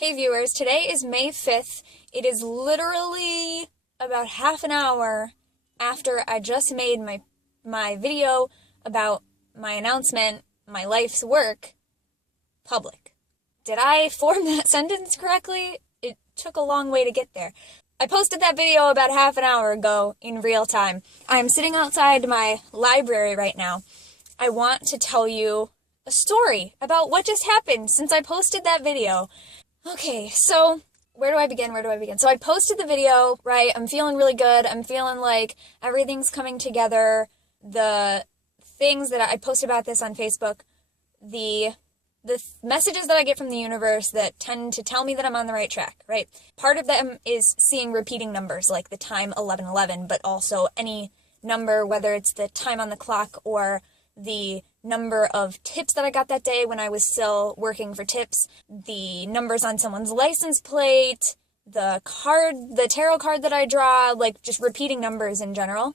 Hey viewers, today is May 5th. It is literally about half an hour after I just made my video about my announcement, my life's work, public. Did I form that sentence correctly? It took a long way to get there. I posted that video about half an hour ago in real time. I'm sitting outside my library right now. I want to tell you a story about what just happened since I posted that video. Okay, so where do I begin? So I posted the video, right? I'm feeling really good. I'm feeling like everything's coming together. The things that I posted about this on Facebook, the messages that I get from the universe that tend to tell me that I'm on the right track, right? Part of them is seeing repeating numbers like the time 1111, but also any number, whether it's the time on the clock or the number of tips that I got that day when I was still working for tips, the numbers on someone's license plate, the tarot card that I draw, like just repeating numbers in general.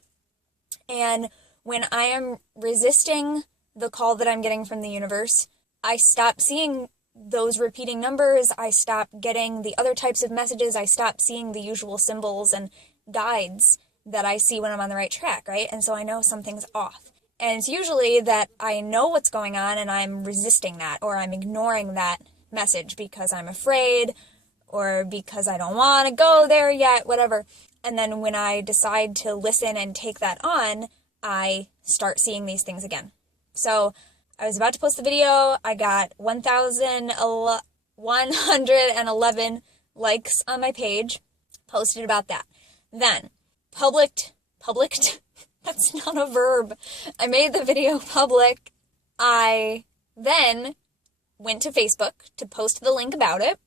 And when I am resisting the call that I'm getting from the universe, I stop seeing those repeating numbers, I stop getting the other types of messages, I stop seeing the usual symbols and guides that I see when I'm on the right track, right? And so I know something's off. And it's usually that I know what's going on and I'm resisting that, or I'm ignoring that message because I'm afraid or because I don't want to go there yet, whatever. And then when I decide to listen and take that on, I start seeing these things again. So I was about to post the video. I got 1,111 likes on my page, posted about that. Then publicked. That's not a verb. I made the video public. I then went to Facebook to post the link about it,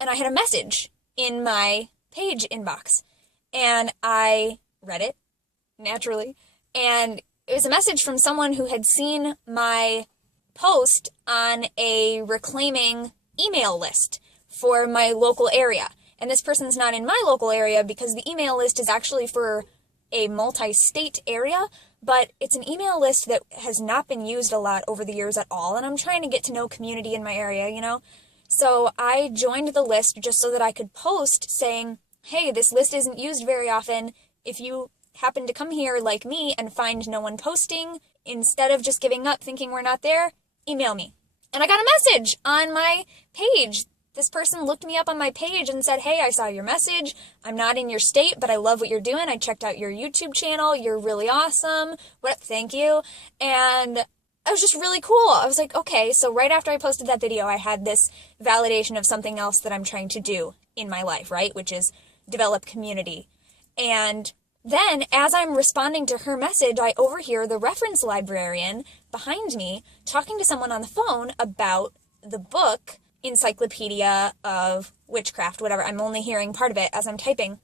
and I had a message in my page inbox. And I read it, naturally, and it was a message from someone who had seen my post on a reclaiming email list for my local area. And this person's not in my local area because the email list is actually for a multi-state area, but it's an email list that has not been used a lot over the years at all, and I'm trying to get to know community in my area, you know? So I joined the list just so that I could post saying, hey, this list isn't used very often. If you happen to come here like me and find no one posting, instead of just giving up thinking we're not there, email me. And I got a message on my page. This person looked me up on my page and said, hey, I saw your message. I'm not in your state, but I love what you're doing. I checked out your YouTube channel. You're really awesome. Thank you. And it was just really cool. I was like, okay. So right after I posted that video, I had this validation of something else that I'm trying to do in my life, right? Which is develop community. And then as I'm responding to her message, I overhear the reference librarian behind me talking to someone on the phone about the book Encyclopedia of Witchcraft, whatever. I'm only hearing part of it as I'm typing.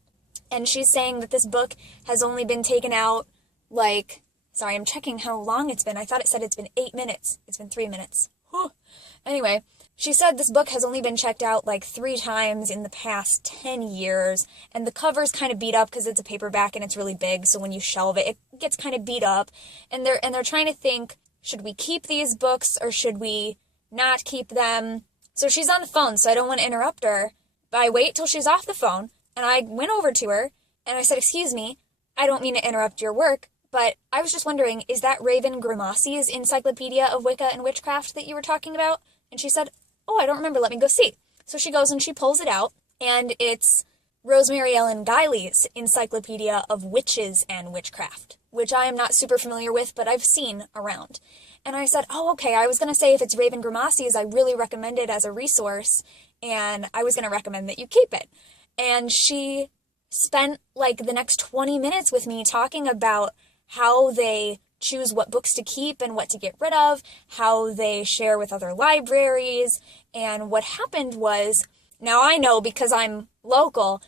And she's saying that this book has only been taken out, sorry, I'm checking how long it's been. I thought it said it's been 8 minutes. It's been 3 minutes. Whew. Anyway, she said this book has only been checked out 3 times in the past 10 years. And the cover's kind of beat up because it's a paperback and it's really big. So when you shelve it, it gets kind of beat up. And they're trying to think, should we keep these books or should we not keep them? So she's on the phone, so I don't want to interrupt her, but I wait till she's off the phone, and I went over to her, and I said, excuse me, I don't mean to interrupt your work, but I was just wondering, is that Raven Grimassi's Encyclopedia of Wicca and Witchcraft that you were talking about? And she said, oh, I don't remember, let me go see. So she goes and she pulls it out, and it's Rosemary Ellen Guiley's Encyclopedia of Witches and Witchcraft, which I am not super familiar with, but I've seen around. And I said, oh, okay, I was going to say if it's Raven Grimassi's, I really recommend it as a resource, and I was going to recommend that you keep it. And she spent the next 20 minutes with me talking about how they choose what books to keep and what to get rid of, how they share with other libraries, and what happened was, now I know because I'm local,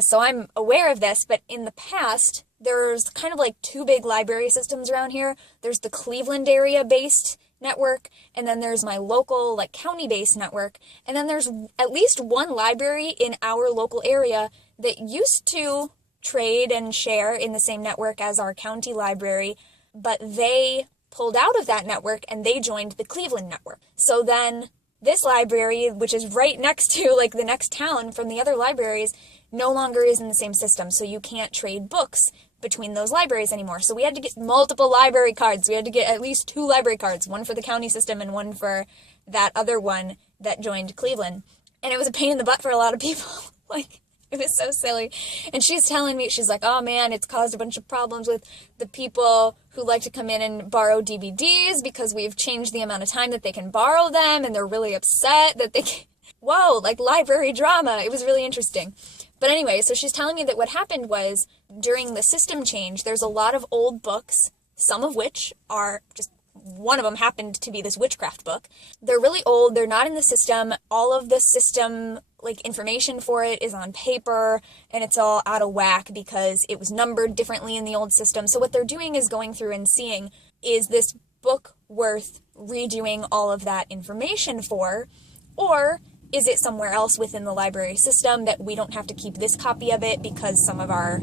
so I'm aware of this, but in the past, there's kind of 2 big library systems around here. There's the Cleveland area-based network, and then there's my local, county-based network, and then there's at least one library in our local area that used to trade and share in the same network as our county library, but they pulled out of that network and they joined the Cleveland network. So then this library, which is right next to, like, the next town from the other libraries, no longer is in the same system, so you can't trade books between those libraries anymore. So we had to get multiple library cards. We had to get at least 2 library cards, one for the county system and one for that other one that joined Cleveland. And it was a pain in the butt for a lot of people. Like, it was so silly. And she's telling me, she's like, oh man, it's caused a bunch of problems with the people who like to come in and borrow DVDs because we've changed the amount of time that they can borrow them, and they're really upset that they can't. Whoa, like library drama. It was really interesting. But anyway, so she's telling me that what happened was during the system change, there's a lot of old books, some of which are just, one of them happened to be this witchcraft book. They're really old. They're not in the system. All of the system, like, information for it is on paper, and it's all out of whack because it was numbered differently in the old system. So what they're doing is going through and seeing, is this book worth redoing all of that information for, or is it somewhere else within the library system that we don't have to keep this copy of it because some of our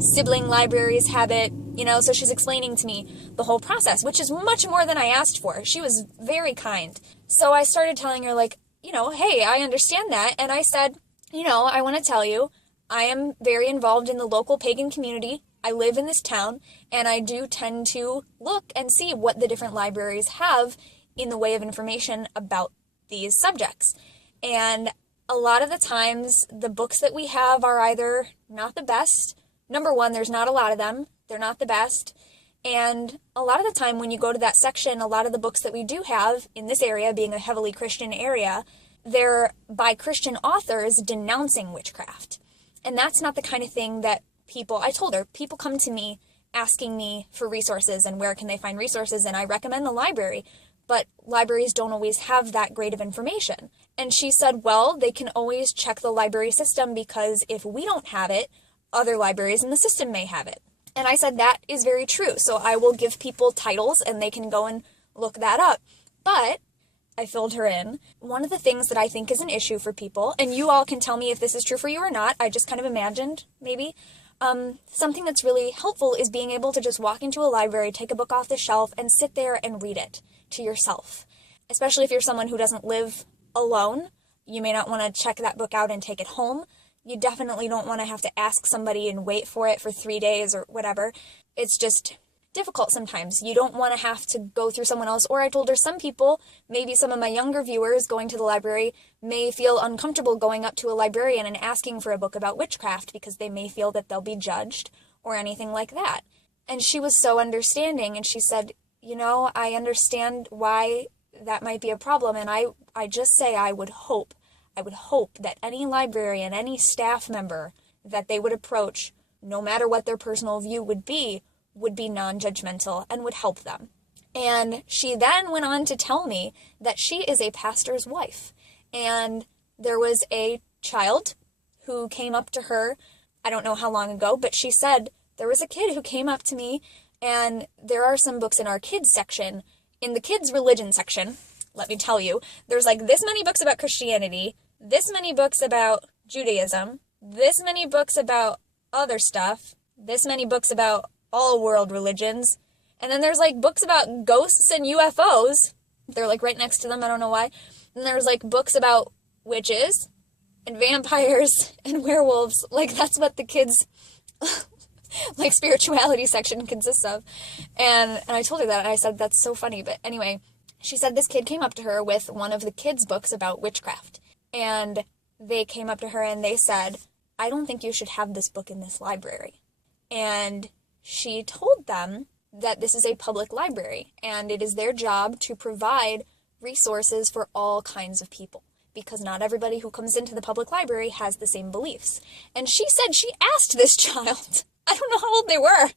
sibling libraries have it, you know? So she's explaining to me the whole process, which is much more than I asked for. She was very kind. So I started telling her, like, you know, hey, I understand that. And I said, you know, I want to tell you, I am very involved in the local pagan community. I live in this town, and I do tend to look and see what the different libraries have in the way of information about these subjects. And a lot of the times, the books that we have are either not the best. Number one, there's not a lot of them. They're not the best. And a lot of the time when you go to that section, a lot of the books that we do have in this area, being a heavily Christian area, they're by Christian authors denouncing witchcraft. And that's not the kind of thing that people, I told her, people come to me asking me for resources and where can they find resources, and I recommend the library. But libraries don't always have that great of information. And she said, well, they can always check the library system because if we don't have it, other libraries in the system may have it. And I said, that is very true. So I will give people titles and they can go and look that up. But I filled her in. One of the things that I think is an issue for people, and you all can tell me if this is true for you or not, I just kind of imagined, maybe, something that's really helpful is being able to just walk into a library, take a book off the shelf, and sit there and read it to yourself. Especially if you're someone who doesn't live alone. You may not want to check that book out and take it home. You definitely don't want to have to ask somebody and wait for it for 3 days or whatever. It's just difficult sometimes. You don't want to have to go through someone else. Or I told her some people, maybe some of my younger viewers going to the library, may feel uncomfortable going up to a librarian and asking for a book about witchcraft because they may feel that they'll be judged or anything like that. And she was so understanding, and she said, you know, I understand why that might be a problem, and I just say I would hope that any librarian, any staff member that they would approach, no matter what their personal view would be non-judgmental and would help them. And she then went on to tell me that she is a pastor's wife. And there was a child who came up to her, I don't know how long ago, but she said, there was a kid who came up to me, and there are some books in our kids section. In the kids religion section, let me tell you, there's like this many books about Christianity, this many books about Judaism, this many books about other stuff, this many books about all world religions, and then there's like books about ghosts and UFOs. They're like right next to them, I don't know why. And there's like books about witches and vampires and werewolves. Like that's what the kids like spirituality section consists of. And I told her that, and I said, that's so funny. But anyway, she said this kid came up to her with one of the kids' books about witchcraft. And they came up to her and they said, I don't think you should have this book in this library. And she told them that this is a public library and it is their job to provide resources for all kinds of people, because not everybody who comes into the public library has the same beliefs. And she said she asked this child, I don't know how old they were.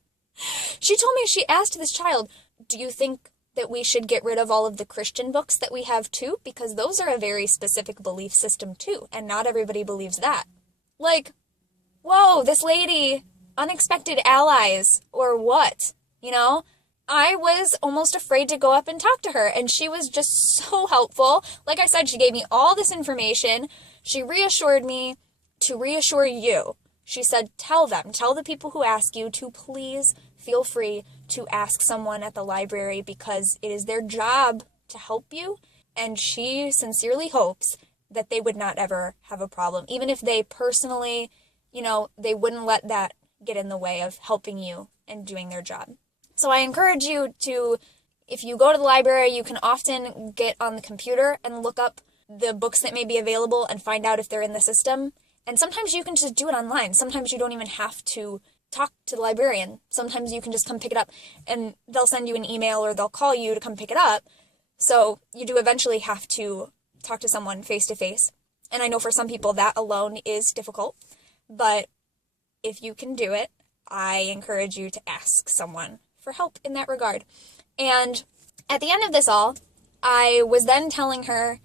She told me she asked this child, do you think that we should get rid of all of the Christian books that we have too? Because those are a very specific belief system too, and not everybody believes that. Like, whoa, this lady, unexpected allies, or what? You know? I was almost afraid to go up and talk to her, and she was just so helpful. Like I said, she gave me all this information. She reassured me to reassure you. She said, tell the people who ask you to please feel free to ask someone at the library, because it is their job to help you. and she sincerely hopes that they would not ever have a problem. Even if they personally, they wouldn't let that get in the way of helping you and doing their job. So I encourage you to, if you go to the library, you can often get on the computer and look up the books that may be available and find out if they're in the system. And sometimes you can just do it online. Sometimes you don't even have to talk to the librarian. Sometimes you can just come pick it up and they'll send you an email or they'll call you to come pick it up. So you do eventually have to talk to someone face to face. And I know for some people that alone is difficult, but if you can do it, I encourage you to ask someone for help in that regard. And at the end of this all, I was then telling her,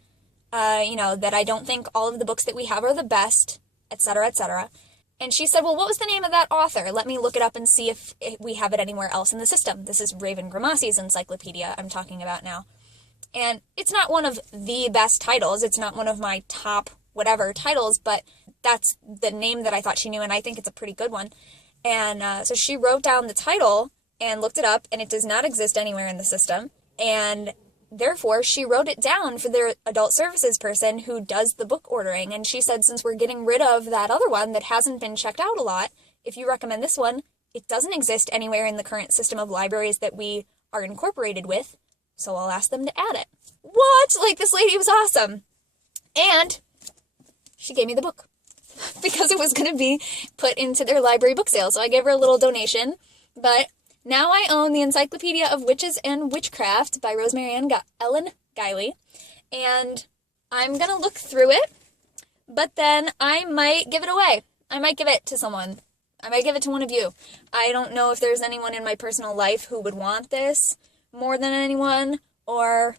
that I don't think all of the books that we have are the best, etc., etc. And she said, well, what was the name of that author? Let me look it up and see if we have it anywhere else in the system. This is Raven Gramassi's encyclopedia I'm talking about now. And it's not one of the best titles. It's not one of my top whatever titles, but that's the name that I thought she knew, and I think it's a pretty good one. And so she wrote down the title and looked it up, and it does not exist anywhere in the system. And therefore, she wrote it down for their adult services person who does the book ordering. And she said, since we're getting rid of that other one that hasn't been checked out a lot, if you recommend this one, it doesn't exist anywhere in the current system of libraries that we are incorporated with, so I'll ask them to add it. What? Like, this lady was awesome. And she gave me the book because it was going to be put into their library book sale. So I gave her a little donation. But now I own the Encyclopedia of Witches and Witchcraft by Rosemary Ellen Guiley. And I'm going to look through it, but then I might give it away. I might give it to someone. I might give it to one of you. I don't know if there's anyone in my personal life who would want this more than anyone or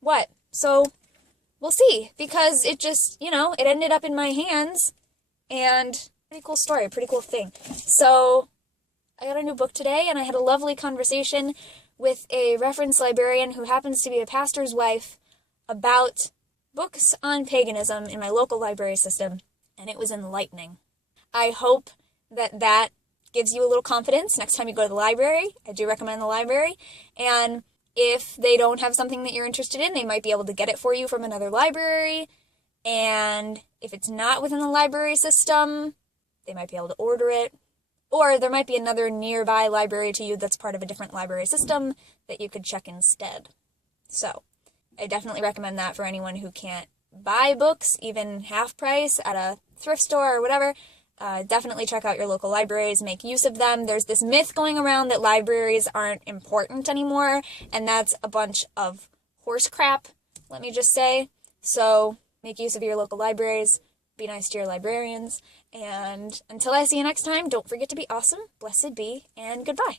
what. So we'll see, because it just, it ended up in my hands, and pretty cool story, pretty cool thing. So I got a new book today, and I had a lovely conversation with a reference librarian who happens to be a pastor's wife about books on paganism in my local library system, and it was enlightening. I hope that gives you a little confidence next time you go to the library. I do recommend the library, and if they don't have something that you're interested in, they might be able to get it for you from another library. And if it's not within the library system, they might be able to order it. Or there might be another nearby library to you that's part of a different library system that you could check instead. So I definitely recommend that for anyone who can't buy books, even half price at a thrift store or whatever. Definitely check out your local libraries, make use of them. There's this myth going around that libraries aren't important anymore, and that's a bunch of horse crap, let me just say. So make use of your local libraries, be nice to your librarians, and until I see you next time, don't forget to be awesome, blessed be, and goodbye.